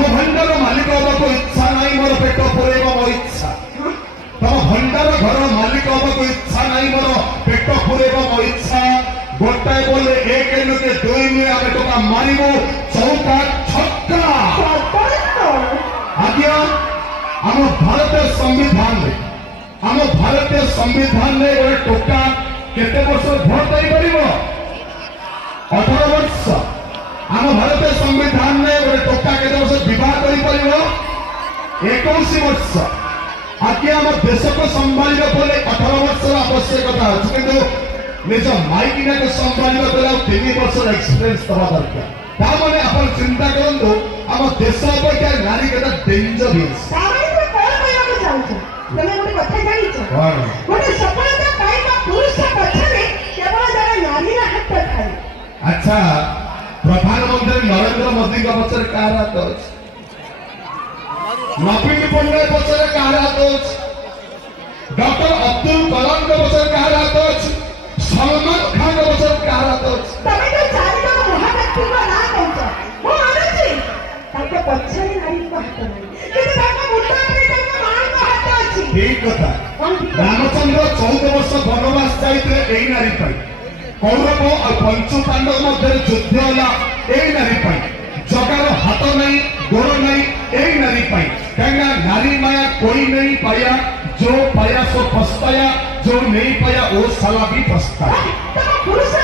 तम भंडार मालिक हवाक इच्छा नहीं मोर पेट पुरेब मो इच्छा तम भंडार घर मालिक हवाक इच्छा नहीं मोर पेट पुरेब मो इच्छा गोटाए बोले एक नुके दुई नुए आगे टका मारिबो चौका छक्का आज्ञा आम भारतीय संविधान में गोटे टोका केते वर्ष भोट दे परिबो 18 वर्ष आम भारतीय संविधान में गोटे टोका केते वर्ष विवाह कर परिबो 21 वर्ष आज्ञा आम देश को संभाल 18 वर्ष आवश्यकता अछि किंतु निज माइकिना को संभाल 3 वर्ष एक्सपीरियंस दवा दरकार तामने अपन चिंता करंतु आम देश अपेक्षा नारी केते डेंजरस तमे गोटे कथा जानिছো गोटे सफलता पाइबा पुरुष पछरे केवल जरा नारी ना हाथ थाए अच्छा प्रधानमंत्री नरेंद्र मोदी का पछरे कार हाथ अछि नवीन पटनायक पछरे कार हाथ अछि डॉक्टर अब्दुल कलाम का पछरे कार हाथ अछि सलमान खान का पछरे कार हाथ अछि तमे जो चारि जन महाव्यक्ति को ना कहछ वो मानछि ताके पछरे नारी को हाथ नहीं किंतु ताके मुंडा में ताके मान को हाथ अछि ठीक कथा रामचंद्र 14 वर्ष वनवास जाइते एई नारी पाई कौरव और पंचु पांडव मध्य युद्ध होला एई नारी पाई जगार हाथ नहीं गोड़ नहीं एई नारी पाई कहेंगे नारी माया कोई नहीं पाया जो पाया सो पछताया जो नहीं पाया वो साला भी पछताया तमे पुरुष